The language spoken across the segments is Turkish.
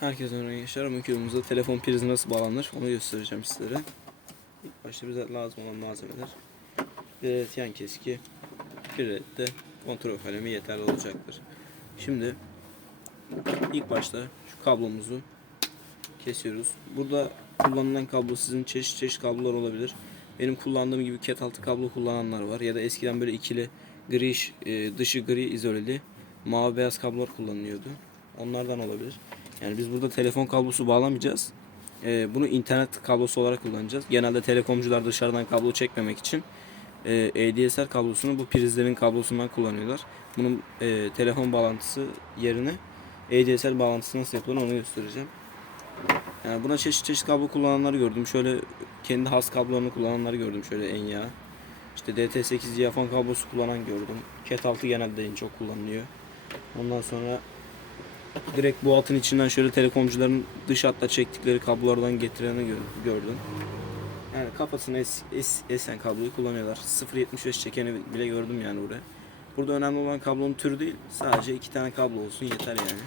Herkese merhaba gençler. Bugünkü videomuzda telefon prizi nasıl bağlanır onu göstereceğim sizlere. İlk başta bize lazım olan malzemeler. Bir adet yan keski, bir adet de kontrol kalemi yeterli olacaktır. Şimdi ilk başta şu kablomuzu kesiyoruz. Burada kullanılan kablo sizin çeşit çeşit kablolar olabilir. Benim kullandığım gibi ket altı kablo kullananlar var ya da eskiden böyle ikili gri e, dışı gri izoleli mavi beyaz kablolar kullanılıyordu. Onlardan olabilir. Yani biz burada telefon kablosu bağlamayacağız. Ee, bunu internet kablosu olarak kullanacağız. Genelde telekomcular dışarıdan kablo çekmemek için e, ADSL kablosunu bu prizlerin kablosundan kullanıyorlar. Bunun e, telefon bağlantısı yerine ADSL bağlantısı nasıl yapılır onu göstereceğim. Yani buna çeşit çeşit kablo kullananları gördüm. Şöyle kendi has kablolarını kullananları gördüm. Şöyle en ya. İşte DT8 diyafon kablosu kullanan gördüm. Cat 6 genelde en çok kullanılıyor. Ondan sonra direkt bu altın içinden şöyle telekomcuların dış hatta çektikleri kablolardan getireni gö- gördüm. Yani kafasına es, es, esen kabloyu kullanıyorlar. 0.75 çekeni bile gördüm yani buraya. Burada önemli olan kablonun türü değil. Sadece iki tane kablo olsun yeter yani.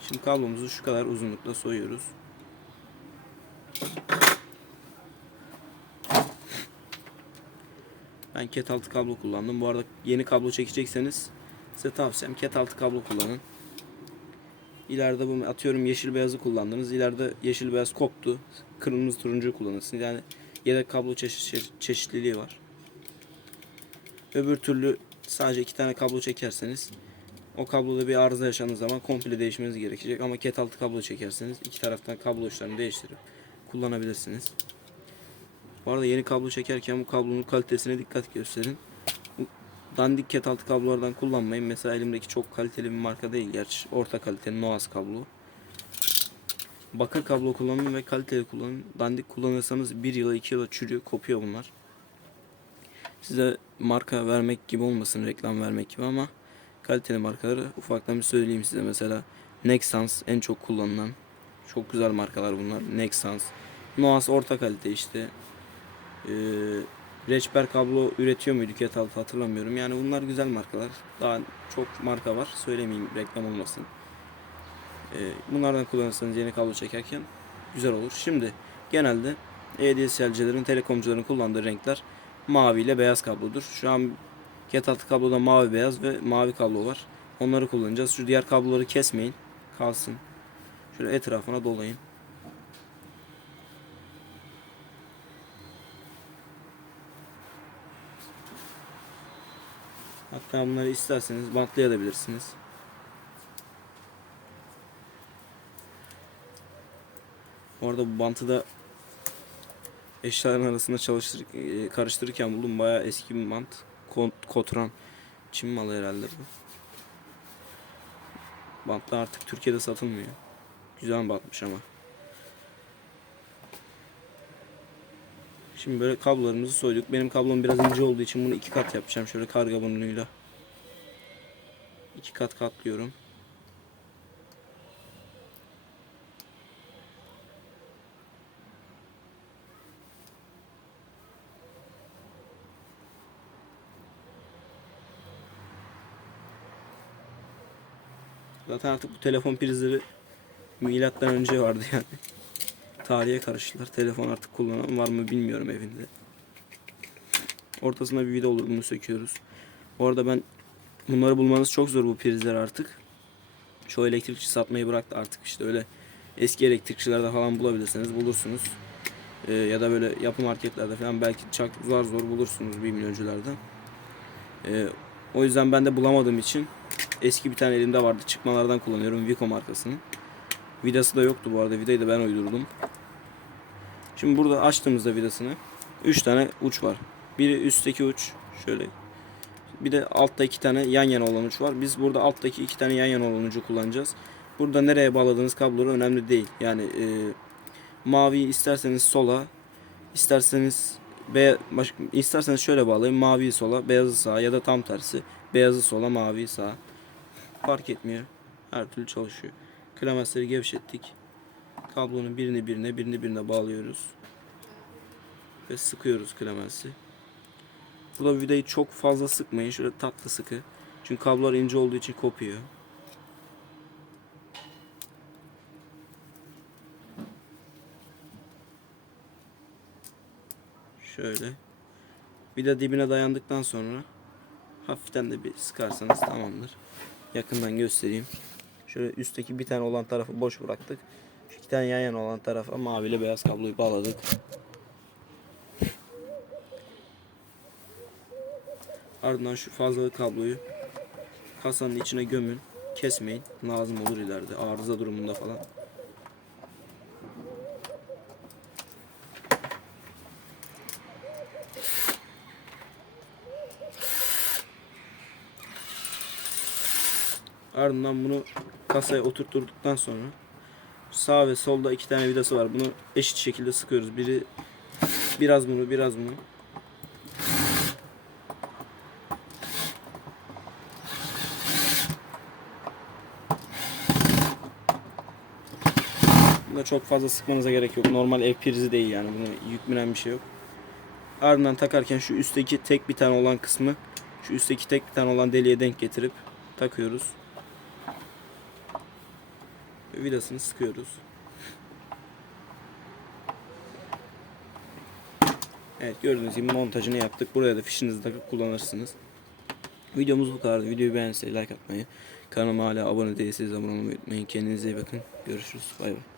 Şimdi kablomuzu şu kadar uzunlukta soyuyoruz. Ben ket altı kablo kullandım. Bu arada yeni kablo çekecekseniz size tavsiyem ket altı kablo kullanın. İleride bu atıyorum yeşil beyazı kullandınız. İleride yeşil beyaz koptu. Kırmızı turuncu kullanırsınız. Yani yedek kablo çeşit, çeşitliliği var. Öbür türlü sadece iki tane kablo çekerseniz o kabloda bir arıza yaşandığı zaman komple değişmeniz gerekecek. Ama ket altı kablo çekerseniz iki taraftan kablo uçlarını değiştirip kullanabilirsiniz. Bu arada yeni kablo çekerken bu kablonun kalitesine dikkat gösterin. Dandik ket altı kablolardan kullanmayın. Mesela elimdeki çok kaliteli bir marka değil gerçi. Orta kaliteli Noas kablo. Bakır kablo kullanın ve kaliteli kullanın. Dandik kullanırsanız 1 yıla 2 yıla çürüyor, kopuyor bunlar. Size marka vermek gibi olmasın, reklam vermek gibi ama kaliteli markaları ufaktan bir söyleyeyim size. Mesela Nexans en çok kullanılan. Çok güzel markalar bunlar. Nexans. Noas orta kalite işte. Ee, Reçber kablo üretiyor muydu Ket altı hatırlamıyorum. Yani bunlar güzel markalar. Daha çok marka var. Söylemeyeyim reklam olmasın. Ee, bunlardan kullanırsanız yeni kablo çekerken güzel olur. Şimdi genelde ADSL'cilerin, telekomcuların kullandığı renkler mavi ile beyaz kablodur. Şu an Ket altı kabloda mavi beyaz ve mavi kablo var. Onları kullanacağız. Şu diğer kabloları kesmeyin. Kalsın. Şöyle etrafına dolayın. Hatta bunları isterseniz bantlayabilirsiniz. Bu arada bu bantı da eşyaların arasında çalıştır e, karıştırırken buldum. Bayağı eski bir bant. Kotran. Çin malı herhalde bu. Bantlar artık Türkiye'de satılmıyor. Güzel bantmış ama. Şimdi böyle kablolarımızı soyduk. Benim kablom biraz ince olduğu için bunu iki kat yapacağım. Şöyle karga burnuyla. iki kat katlıyorum. Zaten artık bu telefon prizleri milattan önce vardı yani. Tarihe karıştılar. Telefon artık kullanan var mı bilmiyorum evinde. Ortasında bir vida olur bunu söküyoruz. Bu arada ben bunları bulmanız çok zor bu prizler artık. Çoğu elektrikçi satmayı bıraktı artık işte öyle eski elektrikçilerde falan bulabilirseniz bulursunuz. Ee, ya da böyle yapı marketlerde falan belki çok zor zor bulursunuz bir milyoncularda. Ee, o yüzden ben de bulamadığım için eski bir tane elimde vardı çıkmalardan kullanıyorum Vico markasının. Vidası da yoktu bu arada vidayı da ben uydurdum. Şimdi burada açtığımızda vidasını 3 tane uç var. Biri üstteki uç şöyle. Bir de altta iki tane yan yana olan uç var. Biz burada alttaki iki tane yan yana olan ucu kullanacağız. Burada nereye bağladığınız kabloları önemli değil. Yani e, mavi isterseniz sola, isterseniz be isterseniz şöyle bağlayın. Maviyi sola, beyazı sağa ya da tam tersi. Beyazı sola, maviyi sağa. Fark etmiyor. Her türlü çalışıyor. Klemensleri gevşettik. Kablonun birini birine birini birine bağlıyoruz. Ve sıkıyoruz klemensi. Burada vidayı çok fazla sıkmayın. Şöyle tatlı sıkı. Çünkü kablolar ince olduğu için kopuyor. Şöyle. Vida dibine dayandıktan sonra hafiften de bir sıkarsanız tamamdır. Yakından göstereyim. Şöyle üstteki bir tane olan tarafı boş bıraktık. Şu iki yan yana olan tarafa mavi beyaz kabloyu bağladık. Ardından şu fazlalık kabloyu kasanın içine gömün. Kesmeyin. Lazım olur ileride. Arıza durumunda falan. Ardından bunu kasaya oturtturduktan sonra sağ ve solda iki tane vidası var. Bunu eşit şekilde sıkıyoruz. Biri biraz bunu, biraz bunu. Bunda çok fazla sıkmanıza gerek yok. Normal ev prizi değil yani. Buna yükmenen bir şey yok. Ardından takarken şu üstteki tek bir tane olan kısmı şu üstteki tek bir tane olan deliğe denk getirip takıyoruz. Vidasını sıkıyoruz. Evet gördüğünüz gibi montajını yaptık. Buraya da fişinizi takıp kullanırsınız. Videomuz bu kadar. Videoyu beğendiyseniz like atmayı, kanalıma hala abone değilseniz abone olmayı unutmayın. Kendinize iyi bakın. Görüşürüz. Bay bay.